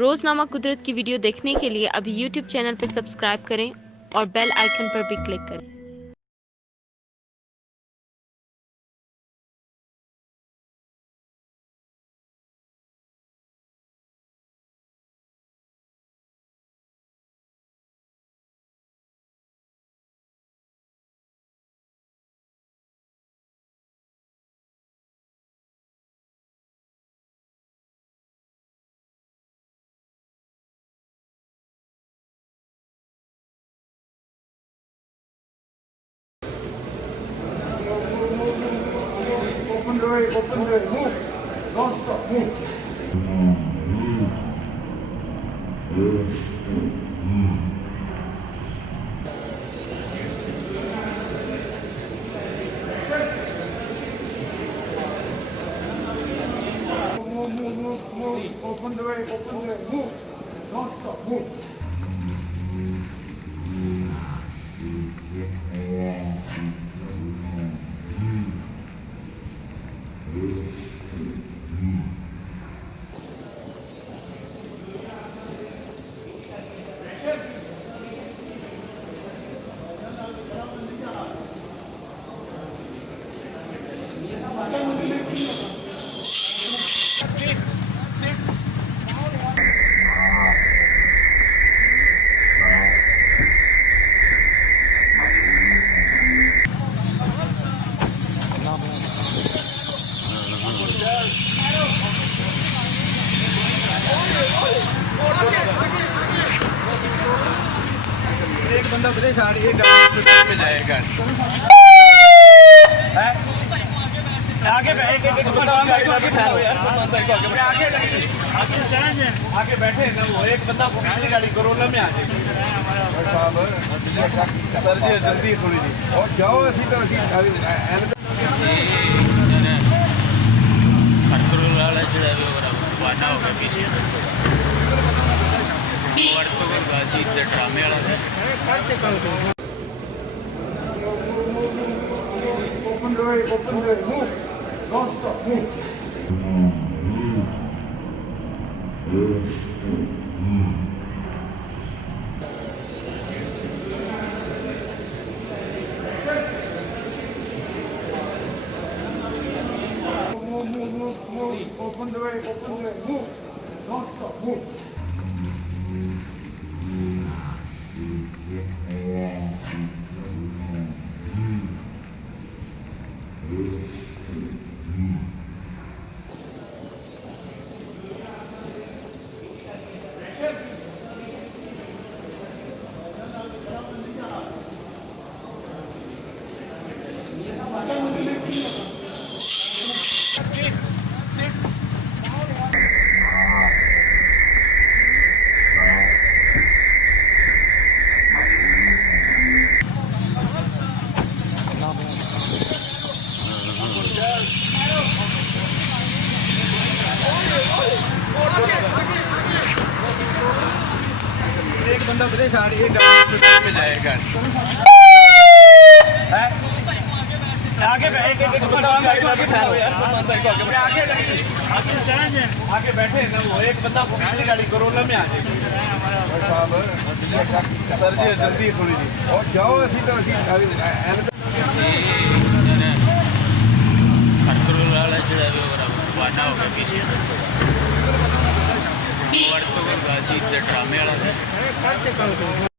रोज़नामा कुदरत की वीडियो देखने के लिए अभी यूट्यूब चैनल पर सब्सक्राइब करें और बेल आइकन पर भी क्लिक करें। Open the way, move. Don't stop, move. Move. Open the way, move. Don't stop, move. एक बंदा बड़े साड़ी एक गाड़ी में जाएगा आगे एक बंदा गाड़ी में बैठा है आगे बैठे ना वो एक बंदा पिछली गाड़ी करोला में आ जाएगा सर जी जल्दी थोड़ी जी और जाओ ऐसी तो वाला जो वाना होगा पीछे ड्रामे वाला Open the way, move. Don't stop, move. Move. Open the way, move. Don't stop, move. एक बंदा बड़े साड़ी एक गाड़ी में जाएगा आगे एक बंदा गाड़ी में बैठा है आगे बैठे ना वो एक बंदा पिछली गाड़ी करोला में आ जाएगा सर जी जल्दी थोड़ी जी और जाओ ऐसी तो वाला जो वाना होगा पीछे ड्रामे वाला